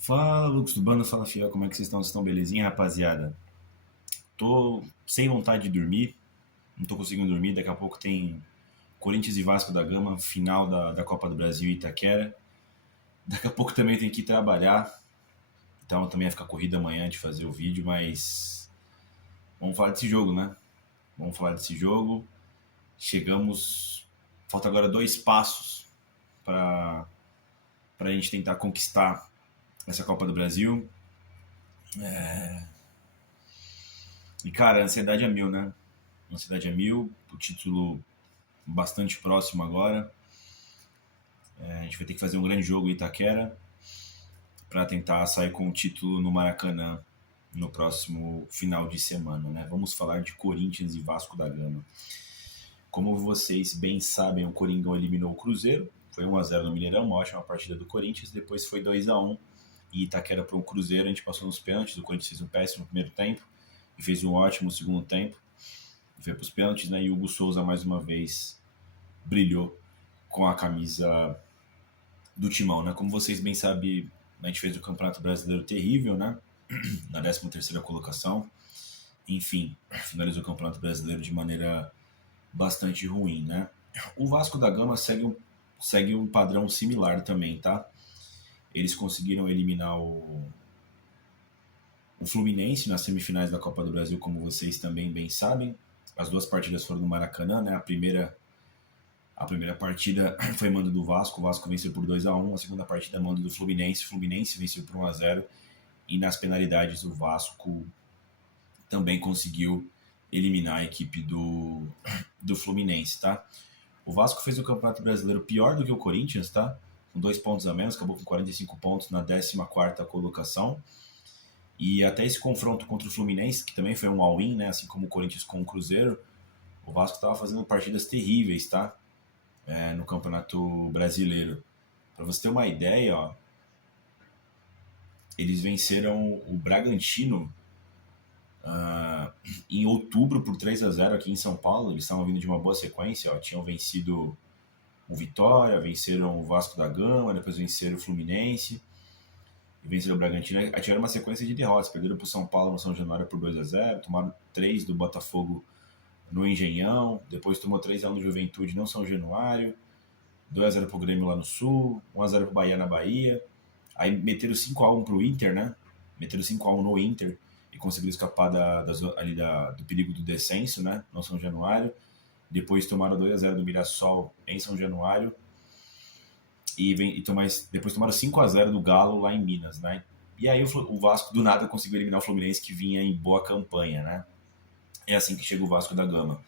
Fala, Lucas do Bando, fala Fiel, como é que vocês estão? Vocês estão belezinha, rapaziada? Tô sem vontade de dormir, não tô conseguindo dormir. Daqui a pouco tem Corinthians e Vasco da Gama, final da Copa do Brasil em Itaquera. Daqui a pouco também tem que ir trabalhar, então também vai ficar corrida amanhã de fazer o vídeo, mas vamos falar desse jogo, né? Vamos falar desse jogo. Chegamos, falta agora dois passos para a gente tentar conquistar essa Copa do Brasil. E cara, a ansiedade é mil, né? A ansiedade é mil, o título bastante próximo agora. A gente vai ter que fazer um grande jogo em Itaquera para tentar sair com o título no Maracanã no próximo final de semana, né? Vamos falar de Corinthians e Vasco da Gama. Como vocês bem sabem, o Coringão eliminou o Cruzeiro. Foi 1-0 no Mineirão, uma ótima partida do Corinthians. Depois foi 2-1 e Itaquera para o Cruzeiro. A gente passou nos pênaltis. O Corinthians fez um péssimo primeiro tempo e fez um ótimo segundo tempo. E foi para os pênaltis, né? E o Hugo Souza mais uma vez brilhou com a camisa do Timão, né? Como vocês bem sabem, a gente fez o Campeonato Brasileiro terrível, né? Na 13ª colocação. Enfim, finalizou o Campeonato Brasileiro de maneira bastante ruim, né? O Vasco da Gama segue um padrão similar também, tá? Eles conseguiram eliminar o Fluminense nas semifinais da Copa do Brasil, como vocês também bem sabem. As duas partidas foram no Maracanã, né? A primeira partida foi mando do Vasco, o Vasco venceu por 2-1. A segunda partida, mando do Fluminense, o Fluminense venceu por 1-0. E nas penalidades, o Vasco também conseguiu eliminar a equipe do Fluminense, tá? O Vasco fez o Campeonato Brasileiro pior do que o Corinthians, tá? Com 2 pontos a menos, acabou com 45 pontos na 14ª colocação. E até esse confronto contra o Fluminense, que também foi um all-in, né? Assim como o Corinthians com o Cruzeiro, o Vasco estava fazendo partidas terríveis, tá? No Campeonato Brasileiro. Para você ter uma ideia, ó, eles venceram o Bragantino em outubro por 3-0 aqui em São Paulo. Eles estavam vindo de uma boa sequência, ó, tinham vencido o Vitória, venceram o Vasco da Gama, depois venceram o Fluminense e venceram o Bragantino. Aí tiveram uma sequência de derrotas, perderam para o São Paulo no São Januário por 2-0, tomaram 3 do Botafogo no Engenhão, depois tomou 3-1 do Juventude no São Januário, 2-0 pro Grêmio lá no Sul, 1-0 pro Bahia na Bahia. Aí meteram 5-1 pro Inter, né? Meteram 5-1 no Inter e conseguiram escapar do perigo do descenso, né? No São Januário. Depois tomaram 2-0 do Mirassol em São Januário. Depois tomaram 5-0 do Galo lá em Minas, né? E aí o Vasco do nada conseguiu eliminar o Fluminense, que vinha em boa campanha, né? É assim que chega o Vasco da Gama.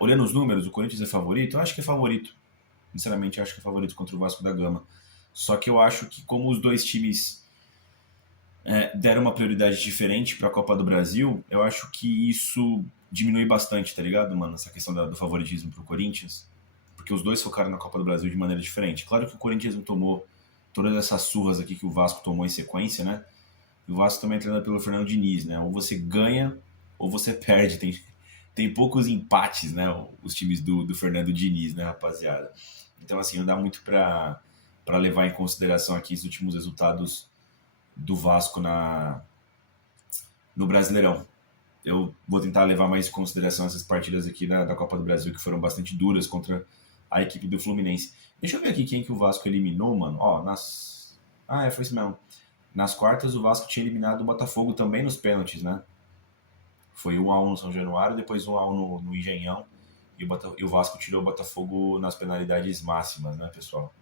Olhando os números, o Corinthians é favorito? Eu acho que é favorito. Sinceramente, eu acho que é favorito contra o Vasco da Gama. Só que eu acho que como os dois times deram uma prioridade diferente para a Copa do Brasil, eu acho que isso diminui bastante, tá ligado, mano? Essa questão do favoritismo pro Corinthians. Porque os dois focaram na Copa do Brasil de maneira diferente. Claro que o Corinthians não tomou todas essas surras aqui que o Vasco tomou em sequência, né? E o Vasco também é treinado pelo Fernando Diniz, né? Ou você ganha ou você perde. Tem poucos empates, né? Os times do Fernando Diniz, né, rapaziada? Então, assim, não dá muito para levar em consideração aqui os últimos resultados do Vasco no Brasileirão. Eu vou tentar levar mais em consideração essas partidas aqui da Copa do Brasil, que foram bastante duras contra a equipe do Fluminense. Deixa eu ver aqui quem que o Vasco eliminou, mano. Ó, foi isso mesmo. Nas quartas, o Vasco tinha eliminado o Botafogo também nos pênaltis, né? Foi 1-1 no São Januário, depois 1-1 no Engenhão. E o Vasco tirou o Botafogo nas penalidades máximas, né, pessoal?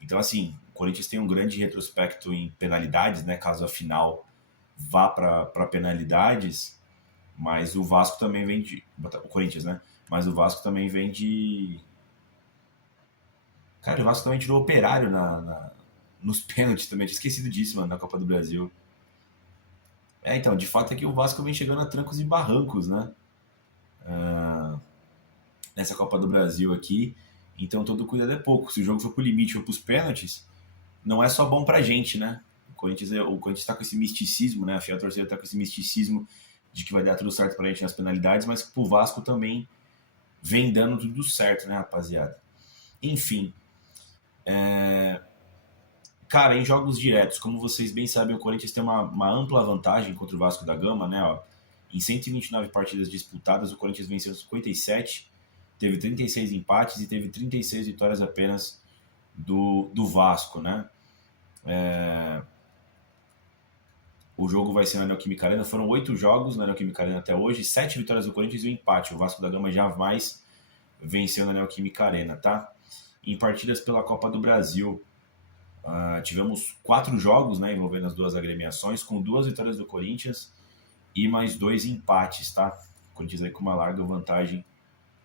Então, assim, o Corinthians tem um grande retrospecto em penalidades, né? Caso a final vá para penalidades. Mas o Vasco também vem de... O Corinthians, né? Mas o Vasco também vem de... Cara, o Vasco também tirou o Operário nos pênaltis também. Tinha esquecido disso, mano, na Copa do Brasil. Então, de fato é que o Vasco vem chegando a trancos e barrancos, né? Nessa Copa do Brasil aqui. Então, todo cuidado é pouco. Se o jogo for pro limite ou pros pênaltis, não é só bom pra gente, né? O Corinthians tá com esse misticismo, né? A fiel torcida tá com esse misticismo de que vai dar tudo certo pra gente nas penalidades, mas pro Vasco também vem dando tudo certo, né, rapaziada? Enfim, Cara, em jogos diretos, como vocês bem sabem, o Corinthians tem uma ampla vantagem contra o Vasco da Gama, né? Ó. Em 129 partidas disputadas, o Corinthians venceu 57, teve 36 empates e teve 36 vitórias apenas do Vasco, né? O jogo vai ser na Neoquímica Arena. Foram 8 jogos na Neoquímica Arena até hoje, 7 vitórias do Corinthians e um empate. O Vasco da Gama jamais venceu na Neoquímica Arena, tá? Em partidas pela Copa do Brasil, tivemos 4 jogos, né, envolvendo as duas agremiações, com 2 vitórias do Corinthians e mais 2 empates, tá? O Corinthians aí com uma larga vantagem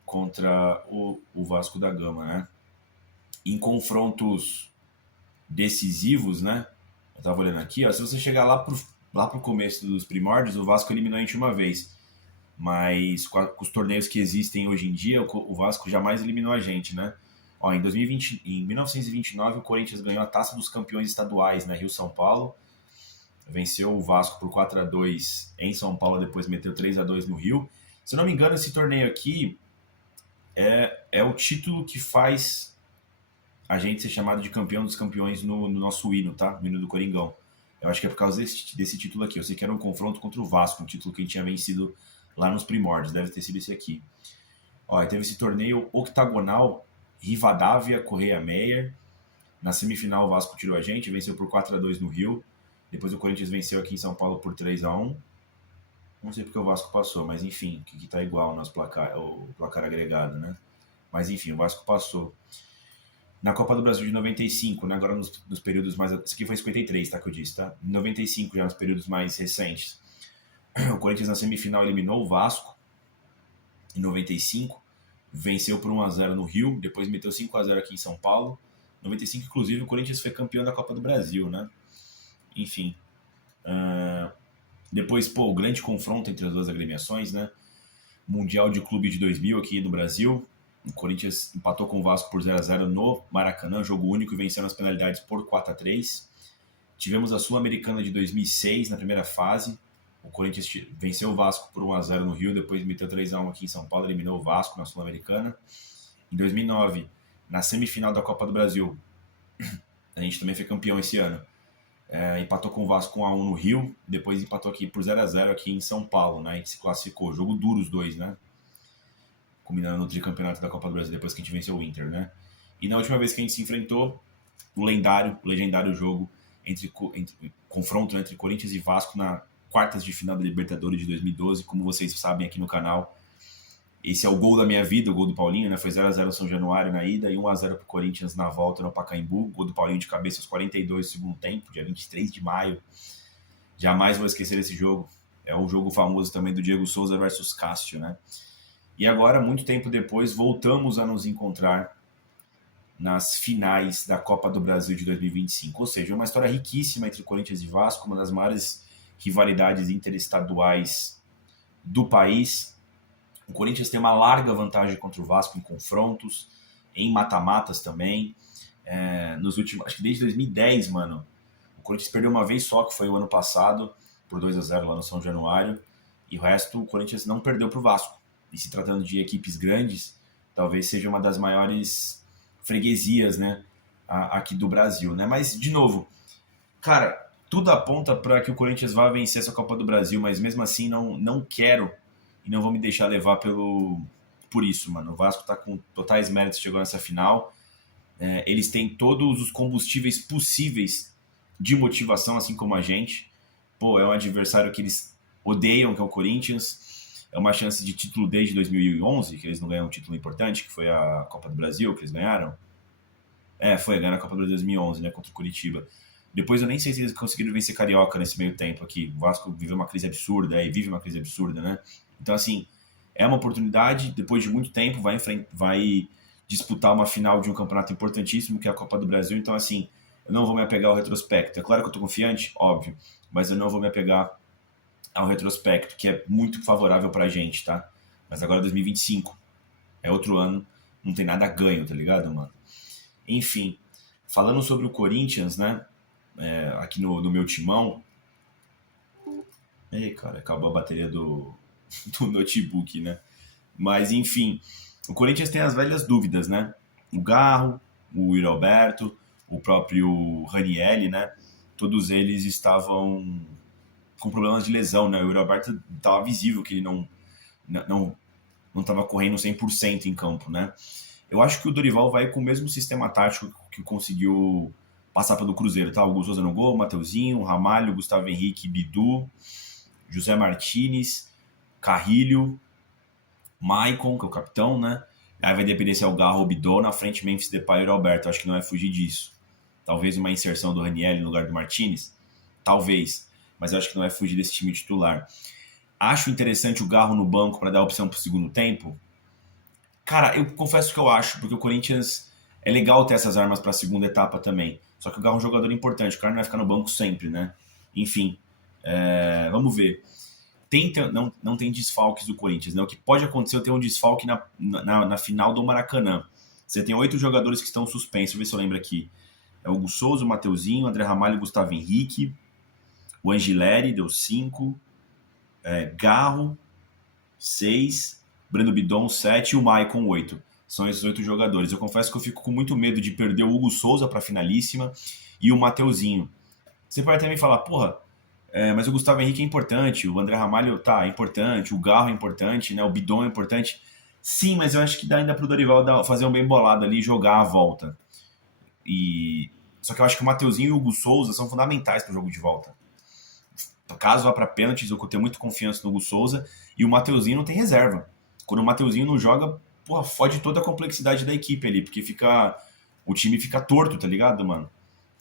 contra o Vasco da Gama, né? Em confrontos decisivos, né? Eu tava olhando aqui, ó, se você chegar lá pro começo dos primórdios, o Vasco eliminou a gente uma vez. Mas com os torneios que existem hoje em dia, o Vasco jamais eliminou a gente, né? Ó, em 1929, o Corinthians ganhou a Taça dos Campeões Estaduais, né? Rio-São Paulo. Venceu o Vasco por 4-2 em São Paulo, depois meteu 3-2 no Rio. Se eu não me engano, esse torneio aqui é o título que faz a gente ser chamado de campeão dos campeões no nosso hino, tá? No hino do Coringão. Eu acho que é por causa desse título aqui. Eu sei que era um confronto contra o Vasco, um título que a gente tinha vencido lá nos primórdios. Deve ter sido esse aqui. Ó, teve esse torneio octagonal, Rivadavia, Correia Meyer. Na semifinal, o Vasco tirou a gente, venceu por 4-2 no Rio. Depois o Corinthians venceu aqui em São Paulo por 3-1. Não sei porque o Vasco passou, mas enfim, que tá igual o nosso placar, o placar agregado, né? Mas enfim, o Vasco passou. Na Copa do Brasil de 95, né, agora nos períodos mais... Isso aqui foi 53, tá, que eu disse, tá? Em 95, já nos períodos mais recentes. O Corinthians na semifinal eliminou o Vasco. Em 95, venceu por 1-0 no Rio, depois meteu 5-0 aqui em São Paulo. Em 95, inclusive, o Corinthians foi campeão da Copa do Brasil, né? Enfim. Depois, o grande confronto entre as duas agremiações, né? Mundial de Clube de 2000 aqui no Brasil. O Corinthians empatou com o Vasco por 0-0 no Maracanã, jogo único, e venceu nas penalidades por 4-3. Tivemos a Sul-Americana de 2006 na primeira fase. O Corinthians venceu o Vasco por 1-0 no Rio, depois meteu 3-1 aqui em São Paulo, eliminou o Vasco na Sul-Americana. Em 2009, na semifinal da Copa do Brasil, a gente também foi campeão esse ano. Empatou com o Vasco 1-1 no Rio, depois empatou aqui por 0-0 aqui em São Paulo, né? A gente se classificou. Jogo duro os dois, né? Combinando no tricampeonato da Copa do Brasil, depois que a gente venceu o Inter, né? E na última vez que a gente se enfrentou, o legendário jogo entre confronto entre Corinthians e Vasco na quartas de final da Libertadores de 2012, como vocês sabem aqui no canal. Esse é o gol da minha vida, o gol do Paulinho, né? Foi 0-0 São Januário na ida e 1-0 pro Corinthians na volta no Pacaembu. Gol do Paulinho de cabeça aos 42 do segundo tempo, dia 23 de maio. Jamais vou esquecer esse jogo. É o jogo famoso também do Diego Souza versus Cássio, né? E agora, muito tempo depois, voltamos a nos encontrar nas finais da Copa do Brasil de 2025. Ou seja, uma história riquíssima entre Corinthians e Vasco, uma das maiores rivalidades interestaduais do país. O Corinthians tem uma larga vantagem contra o Vasco em confrontos, em mata-matas também. Nos últimos, acho que desde 2010, mano, o Corinthians perdeu uma vez só, que foi o ano passado, por 2-0 lá no São Januário, e o resto o Corinthians não perdeu pro Vasco. E se tratando de equipes grandes, talvez seja uma das maiores freguesias, né, aqui do Brasil, né? Mas, de novo, cara, tudo aponta para que o Corinthians vá vencer essa Copa do Brasil, mas mesmo assim não quero e não vou me deixar levar por isso, mano. O Vasco tá com totais méritos, chegou nessa final. Eles têm todos os combustíveis possíveis de motivação, assim como a gente. Pô, é um adversário que eles odeiam, que é o Corinthians. É uma chance de título desde 2011, que eles não ganham um título importante, que foi a Copa do Brasil, que eles ganharam. Foi ganhar a Copa do Brasil 2011, né, contra o Curitiba. Depois eu nem sei se eles conseguiram vencer Carioca nesse meio tempo aqui. O Vasco viveu uma crise absurda, e vive uma crise absurda, né? Então, assim, é uma oportunidade, depois de muito tempo, vai disputar uma final de um campeonato importantíssimo, que é a Copa do Brasil. Então, assim, eu não vou me apegar ao retrospecto. É claro que eu tô confiante, óbvio, mas eu não vou me apegar ao retrospecto, que é muito favorável pra gente, tá? Mas agora 2025 é outro ano, não tem nada a ganho, tá ligado, mano? Enfim, falando sobre o Corinthians, né? Aqui no meu timão. Ei, cara, acabou a bateria do notebook, né? Mas, enfim, o Corinthians tem as velhas dúvidas, né? O Garro, o Yuri Alberto, o próprio Ranieri, né? Todos eles estavam com problemas de lesão, né? O Yuri Alberto estava visível que ele não estava correndo 100% em campo, né? Eu acho que o Dorival vai com o mesmo sistema tático que conseguiu passar pelo Cruzeiro, tá? O Hugo Souza no gol, Mateuzinho, Ramalho, Gustavo Henrique, Bidu, José Martinez, Carrilho, Maicon, que é o capitão, né? Aí vai depender se é o Garro ou o Bidô, na frente Memphis Depay e o Alberto. Acho que não vai fugir disso. Talvez uma inserção do Ranieri no lugar do Martinez. Talvez. Mas eu acho que não vai fugir desse time titular. Acho interessante o Garro no banco para dar opção para o segundo tempo. Cara, eu confesso que eu acho, porque o Corinthians é legal ter essas armas para a segunda etapa também. Só que o Garro é um jogador importante, o cara não vai ficar no banco sempre, né? Enfim, vamos ver. Não tem desfalques do Corinthians, né? O que pode acontecer é ter um desfalque na final do Maracanã. Você tem 8 jogadores que estão suspensos, deixa eu ver se eu lembro aqui. É o Hugo Souza, o Mateuzinho, o André Ramalho, o Gustavo Henrique, o Angileri, deu 5, Garro, 6, Breno Bidon, 7 e o Maicon, 8. São esses 8 jogadores. Eu confesso que eu fico com muito medo de perder o Hugo Souza para a finalíssima e o Mateuzinho. Você pode até me falar, porra, mas o Gustavo Henrique é importante, o André Ramalho é importante, o Garro é importante, né? O Bidon é importante. Sim, mas eu acho que dá ainda pro Dorival fazer um bem bolado ali e jogar a volta. Só que eu acho que o Mateuzinho e o Hugo Souza são fundamentais para o jogo de volta. Caso vá para pênaltis, eu tenho muita confiança no Hugo Souza e o Mateuzinho não tem reserva. Quando o Mateuzinho não joga, porra, fode toda a complexidade da equipe ali, porque o time fica torto, tá ligado, mano?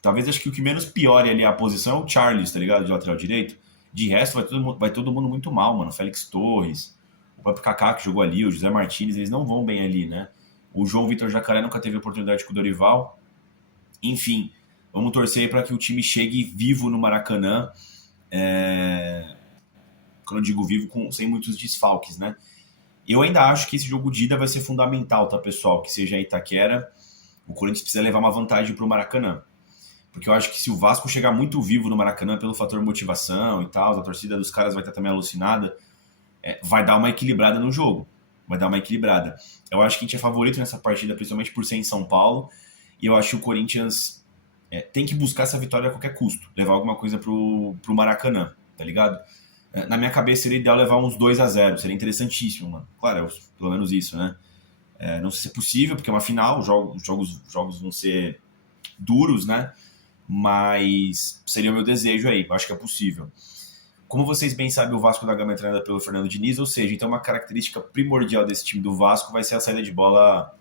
Talvez acho que o que menos piore ali a posição é o Charles, tá ligado? De lateral direito. De resto, vai todo mundo muito mal, mano. Félix Torres, o próprio Kaká que jogou ali, o José Martinez, eles não vão bem ali, né? O João Vitor Jacaré nunca teve oportunidade com o Dorival. Enfim, vamos torcer para que o time chegue vivo no Maracanã. Quando eu digo vivo, sem muitos desfalques, né? Eu ainda acho que esse jogo de ida vai ser fundamental, tá, pessoal? Que seja Itaquera, o Corinthians precisa levar uma vantagem pro Maracanã. Porque eu acho que se o Vasco chegar muito vivo no Maracanã pelo fator motivação e tal, a torcida dos caras vai estar também alucinada, vai dar uma equilibrada no jogo. Vai dar uma equilibrada. Eu acho que a gente é favorito nessa partida, principalmente por ser em São Paulo, e eu acho que o Corinthians tem que buscar essa vitória a qualquer custo, levar alguma coisa pro Maracanã, tá ligado? Na minha cabeça seria ideal levar uns 2-0, seria interessantíssimo, mano. Claro, pelo menos isso, né? Não sei se é possível, porque é uma final, os jogos vão ser duros, né? Mas seria o meu desejo aí, acho que é possível. Como vocês bem sabem, o Vasco da Gama é treinado pelo Fernando Diniz, ou seja, então uma característica primordial desse time do Vasco vai ser a saída de bola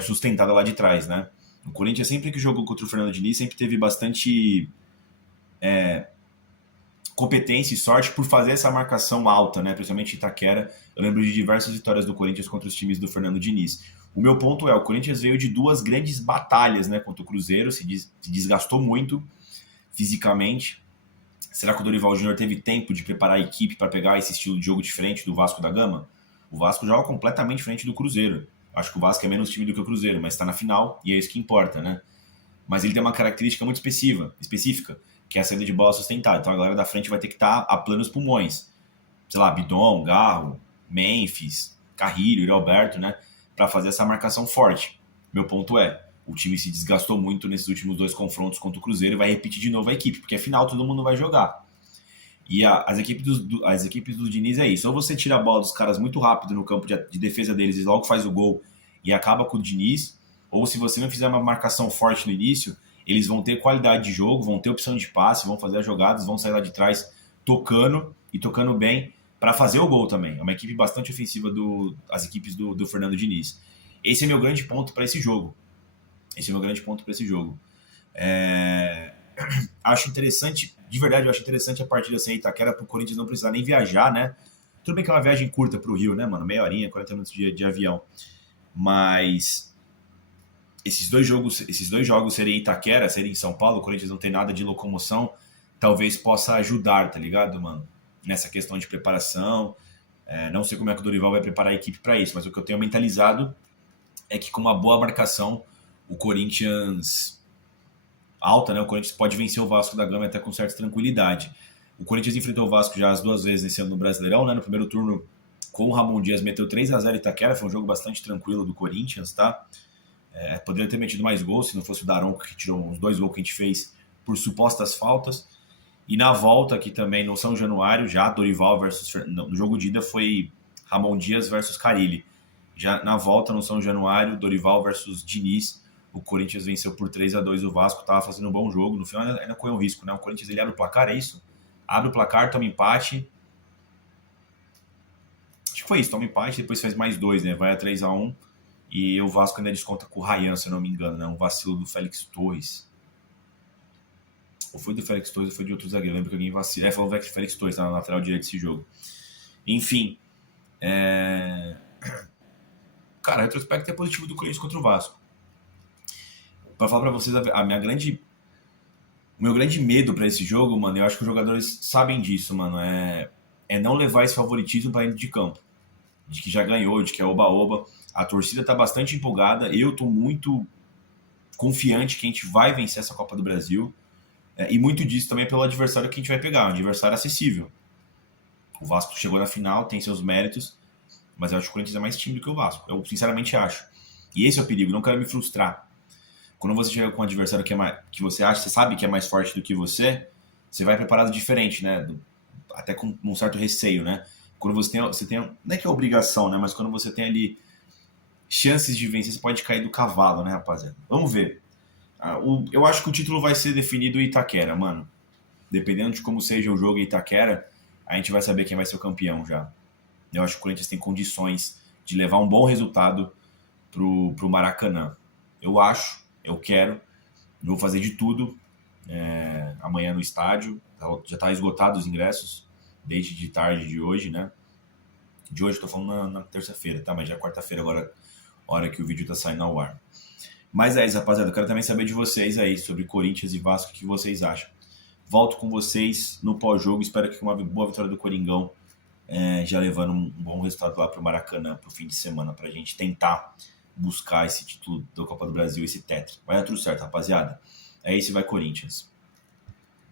sustentada lá de trás, né? O Corinthians, sempre que jogou contra o Fernando Diniz, sempre teve bastante competência e sorte por fazer essa marcação alta, né? Principalmente em Itaquera. Eu lembro de diversas vitórias do Corinthians contra os times do Fernando Diniz. O meu ponto o Corinthians veio de 2 grandes batalhas, né, contra o Cruzeiro, se desgastou muito fisicamente. Será que o Dorival Júnior teve tempo de preparar a equipe para pegar esse estilo de jogo diferente do Vasco da Gama? O Vasco joga completamente diferente do Cruzeiro. Acho que o Vasco é menos time do que o Cruzeiro, mas está na final e é isso que importa, né? Mas ele tem uma característica muito específica, que é a saída de bola sustentada. Então a galera da frente vai ter que estar a plenos pulmões. Sei lá, Bidon, Garro, Memphis, Carrilho, Yuri Alberto, né? Para fazer essa marcação forte. Meu ponto o time se desgastou muito nesses últimos 2 confrontos contra o Cruzeiro e vai repetir de novo a equipe, porque afinal todo mundo vai jogar. E as equipes do Diniz é isso. Ou você tira a bola dos caras muito rápido no campo de defesa deles e logo faz o gol e acaba com o Diniz, ou se você não fizer uma marcação forte no início, eles vão ter qualidade de jogo, vão ter opção de passe, vão fazer as jogadas, vão sair lá de trás tocando bem para fazer o gol também. É uma equipe bastante ofensiva as equipes do Fernando Diniz. Esse é meu grande ponto para esse jogo. Acho interessante, de verdade, eu acho interessante a partida sem Itaquera para o Corinthians não precisar nem viajar, né? Tudo bem que é uma viagem curta para o Rio, né, mano? Meia horinha, 40 minutos de avião. Mas esses dois jogos serem em Itaquera, serem em São Paulo, o Corinthians não tem nada de locomoção, talvez possa ajudar, tá ligado, mano? Nessa questão de preparação. Não sei como é que o Dorival vai preparar a equipe para isso, mas o que eu tenho mentalizado é que com uma boa marcação, o Corinthians alta, né? O Corinthians pode vencer o Vasco da Gama até com certa tranquilidade. O Corinthians enfrentou o Vasco já as 2 vezes nesse ano no Brasileirão, né? No primeiro turno, com o Ramon Dias, meteu 3-0 em Itaquera, foi um jogo bastante tranquilo do Corinthians, tá? Poderia ter metido mais gols se não fosse o Daronco que tirou uns 2 gols que a gente fez por supostas faltas. E na volta aqui também no São Januário, já Dorival versus... No jogo de ida foi Ramon Dias versus Carille. Já na volta no São Januário, Dorival versus Diniz, o Corinthians venceu por 3-2 o Vasco, estava fazendo um bom jogo. No final ainda correu um risco, né? O Corinthians ele abre o placar, é isso? Abre o placar, toma empate. Acho que foi isso, toma empate, depois faz mais 2, né? Vai a 3-1. E o Vasco ainda desconta com o Ryan, se eu não me engano, né? Um vacilo do Félix Torres. Ou foi do Félix Torres ou foi de outro zagueiro. Eu lembro que alguém vacila. Falou o Félix Torres, tá na lateral direita desse jogo. Enfim. Cara, o retrospecto é positivo do Corinthians contra o Vasco. Pra falar pra vocês, o meu grande medo pra esse jogo, mano, eu acho que os jogadores sabem disso, mano, é não levar esse favoritismo pra dentro de campo. De que já ganhou, de que é oba-oba. A torcida tá bastante empolgada. Eu tô muito confiante que a gente vai vencer essa Copa do Brasil. E muito disso também pelo adversário que a gente vai pegar, um adversário acessível. O Vasco chegou na final, tem seus méritos, mas eu acho que o Corinthians é mais tímido que o Vasco. Eu sinceramente acho. E esse é o perigo, não quero me frustrar. Quando você chega com um adversário que você acha, você sabe que é mais forte do que você vai preparado diferente, né? Até com um certo receio, né? Quando você tem, não é que é obrigação, né? Mas quando você tem ali chances de vencer, você pode cair do cavalo, né, rapaziada? Vamos ver. Eu acho que o título vai ser definido em Itaquera, mano. Dependendo de como seja o jogo em Itaquera, a gente vai saber quem vai ser o campeão já. Eu acho que o Corinthians tem condições de levar um bom resultado pro Maracanã. Eu acho, eu quero, vou fazer de tudo amanhã no estádio. Já tá esgotado os ingressos desde de tarde de hoje, né? De hoje eu tô falando na terça-feira, tá? Mas já é quarta-feira agora, hora que o vídeo tá saindo ao ar. Mas é isso, rapaziada. Eu quero também saber de vocês aí sobre Corinthians e Vasco, o que vocês acham. Volto com vocês no pós-jogo. Espero que uma boa vitória do Coringão, já levando um bom resultado lá pro Maracanã pro fim de semana, pra gente tentar buscar esse título da Copa do Brasil, esse tetra. Vai dar tudo certo, rapaziada. É isso, vai Corinthians.